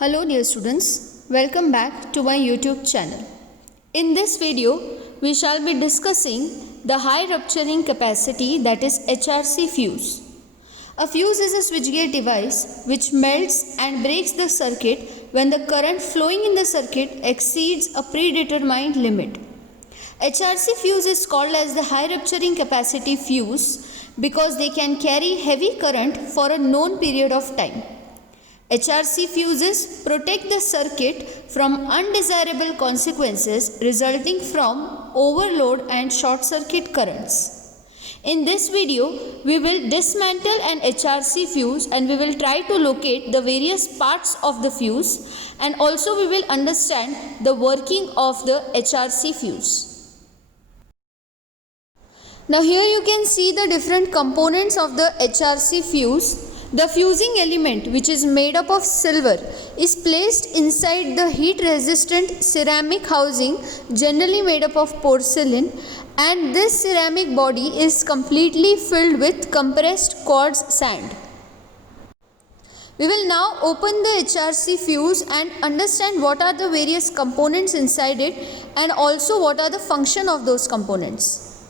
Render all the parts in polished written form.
Hello dear students, welcome back to my YouTube channel. In this video, we shall be discussing the high rupturing capacity, that is HRC fuse. A fuse is a switchgear device which melts and breaks the circuit when the current flowing in the circuit exceeds a predetermined limit. HRC fuse is called as the high rupturing capacity fuse because they can carry heavy current for a known period of time. HRC fuses protect the circuit from undesirable consequences resulting from overload and short circuit currents. In this video, we will dismantle an HRC fuse and we will try to locate the various parts of the fuse, and also we will understand the working of the HRC fuse. Now here you can see the different components of the HRC fuse. The fusing element, which is made up of silver, is placed inside the heat resistant ceramic housing generally made up of porcelain, and this ceramic body is completely filled with compressed quartz sand. We will now open the HRC fuse and understand what are the various components inside it and also what are the function of those components.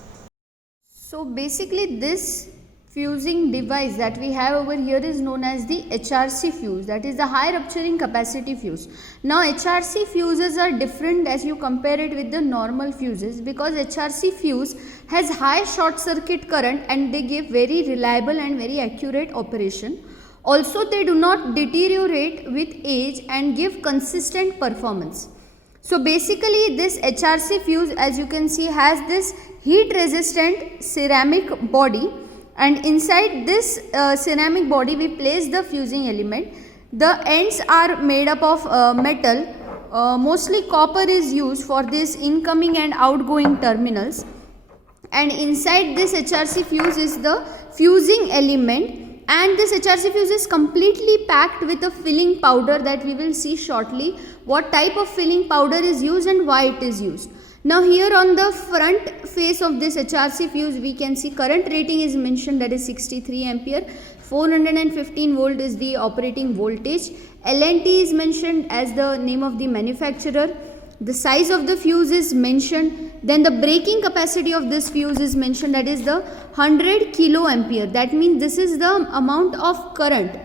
So basically this fusing device that we have over here is known as the HRC fuse, that is the high rupturing capacity fuse. Now HRC fuses are different as you compare it with the normal fuses because HRC fuse has high short circuit current and they give very reliable and very accurate operation. Also they do not deteriorate with age and give consistent performance. So basically this HRC fuse, as you can see, has this heat resistant ceramic body, and inside this ceramic body we place the fusing element. The ends are made up of metal. Mostly copper is used for this incoming and outgoing terminals, and inside this HRC fuse is the fusing element, and this HRC fuse is completely packed with a filling powder that we will see shortly what type of filling powder is used and why it is used. Now here on the front face of this HRC fuse we can see current rating is mentioned, that is 63 ampere, 415 volt is the operating voltage, L&T is mentioned as the name of the manufacturer, the size of the fuse is mentioned, then the breaking capacity of this fuse is mentioned, that is the 100 kilo ampere. That means this is the amount of current.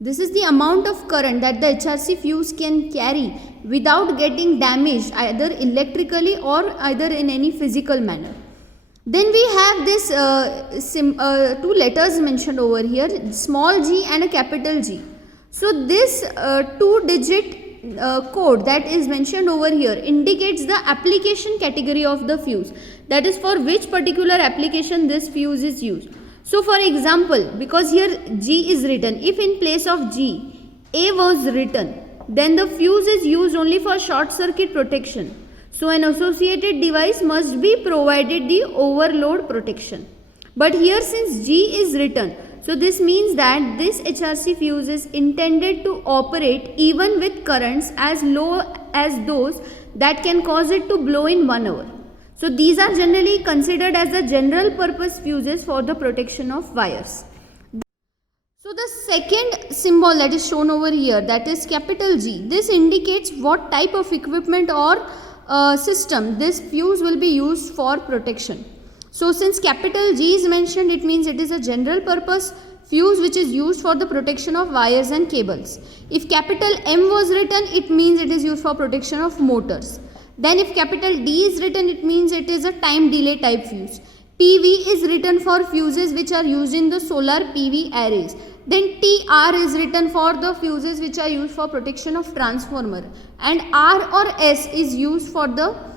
This is the amount of current that the HRC fuse can carry without getting damaged either electrically or either in any physical manner. Then we have this two letters mentioned over here, small g and a capital G. So this two-digit code that is mentioned over here indicates the application category of the fuse, that is for which particular application this fuse is used. So for example, because here G is written, if in place of G, A was written, then the fuse is used only for short circuit protection. So an associated device must be provided the overload protection. But here since G is written, so this means that this HRC fuse is intended to operate even with currents as low as those that can cause it to blow in 1 hour. So these are generally considered as the general purpose fuses for the protection of wires. So the second symbol that is shown over here, that is capital G, this indicates what type of equipment or system this fuse will be used for protection. So since capital G is mentioned, it means it is a general purpose fuse which is used for the protection of wires and cables. If capital M was written, it means it is used for protection of motors. Then if capital D is written, it means it is a time delay type fuse. PV is written for fuses which are used in the solar PV arrays. Then TR is written for the fuses which are used for protection of transformer, and R or S is used for the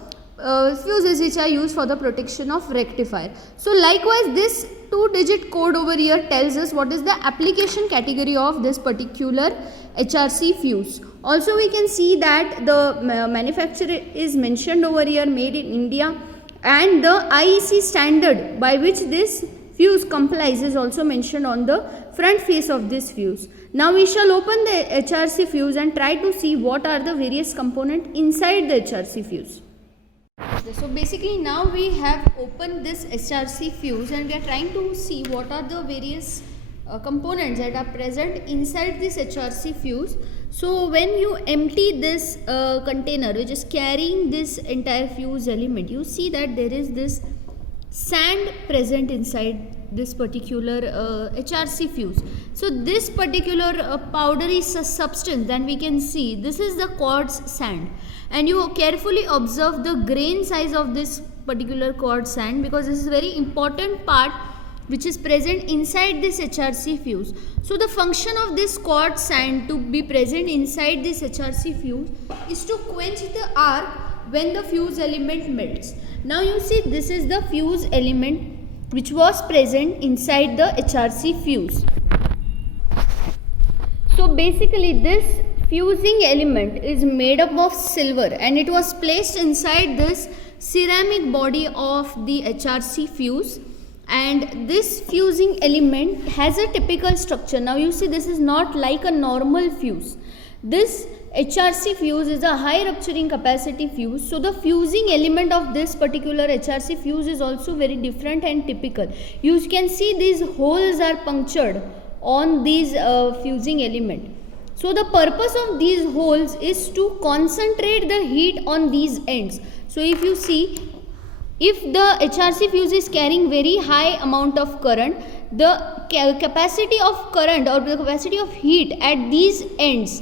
fuses which are used for the protection of rectifier. So likewise this two-digit code over here tells us what is the application category of this particular HRC fuse. Also we can see that the manufacturer is mentioned over here, made in India, and the IEC standard by which this fuse complies is also mentioned on the front face of this fuse. Now we shall open the HRC fuse and try to see what are the various components inside the HRC fuse. So basically now we have opened this HRC fuse and we are trying to see what are the various components that are present inside this HRC fuse. So when you empty this container which is carrying this entire fuse element, you see that there is this sand present inside this particular HRC fuse. So this particular powdery substance, then we can see this is the quartz sand, and you carefully observe the grain size of this particular quartz sand, because this is a very important part which is present inside this HRC fuse. So the function of this quartz sand to be present inside this HRC fuse is to quench the arc when the fuse element melts. Now you see, this is the fuse element which was present inside the HRC fuse. So basically this fusing element is made up of silver, and it was placed inside this ceramic body of the HRC fuse, and this fusing element has a typical structure. Now you see, this is not like a normal fuse. This HRC fuse is a high rupturing capacity fuse, so the fusing element of this particular HRC fuse is also very different and typical. You can see these holes are punctured on these fusing element. So the purpose of these holes is to concentrate the heat on these ends. So if you see, if the HRC fuse is carrying very high amount of current, the capacity of current or the capacity of heat at these ends,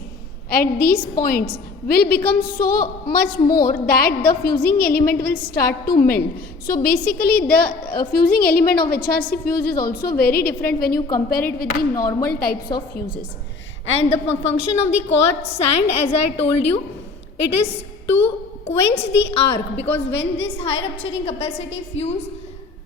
at these points, will become so much more that the fusing element will start to melt. So basically the fusing element of HRC fuse is also very different when you compare it with the normal types of fuses. And the function of the quartz sand, as I told you, it is to quench the arc, because when this high rupturing capacity fuse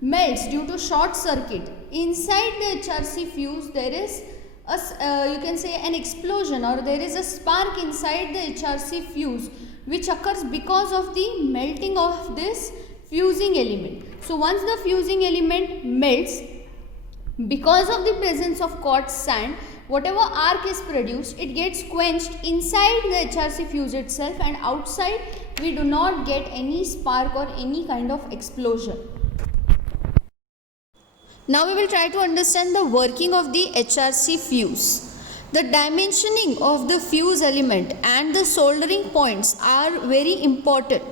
melts due to short circuit, inside the HRC fuse there is you can say an explosion, or there is a spark inside the HRC fuse which occurs because of the melting of this fusing element. So once the fusing element melts, because of the presence of quartz sand, whatever arc is produced, it gets quenched inside the HRC fuse itself, and outside we do not get any spark or any kind of explosion. Now we will try to understand the working of the HRC fuse. The dimensioning of the fuse element and the soldering points are very important.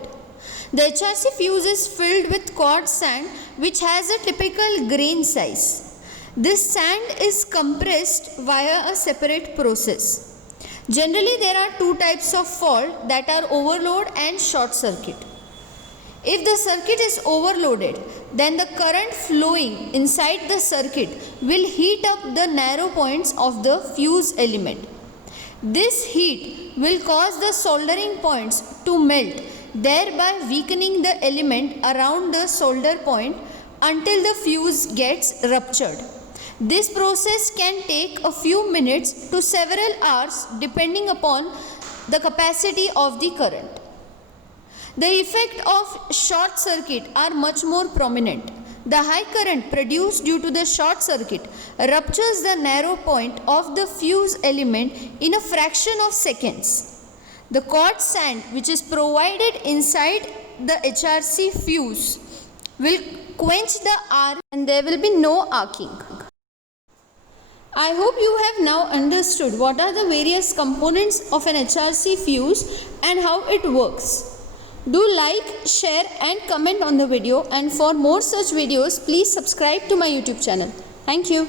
The HRC fuse is filled with quartz sand which has a typical grain size. This sand is compressed via a separate process. Generally, there are two types of fault, that are overload and short circuit. If the circuit is overloaded, then the current flowing inside the circuit will heat up the narrow points of the fuse element. This heat will cause the soldering points to melt, thereby weakening the element around the solder point until the fuse gets ruptured. This process can take a few minutes to several hours depending upon the capacity of the current. The effect of short circuit are much more prominent. The high current produced due to the short circuit ruptures the narrow point of the fuse element in a fraction of seconds. The quartz sand which is provided inside the HRC fuse will quench the arc and there will be no arcing. I hope you have now understood what are the various components of an HRC fuse and how it works. Do like, share and comment on the video, and for more such videos please subscribe to my YouTube channel. Thank you.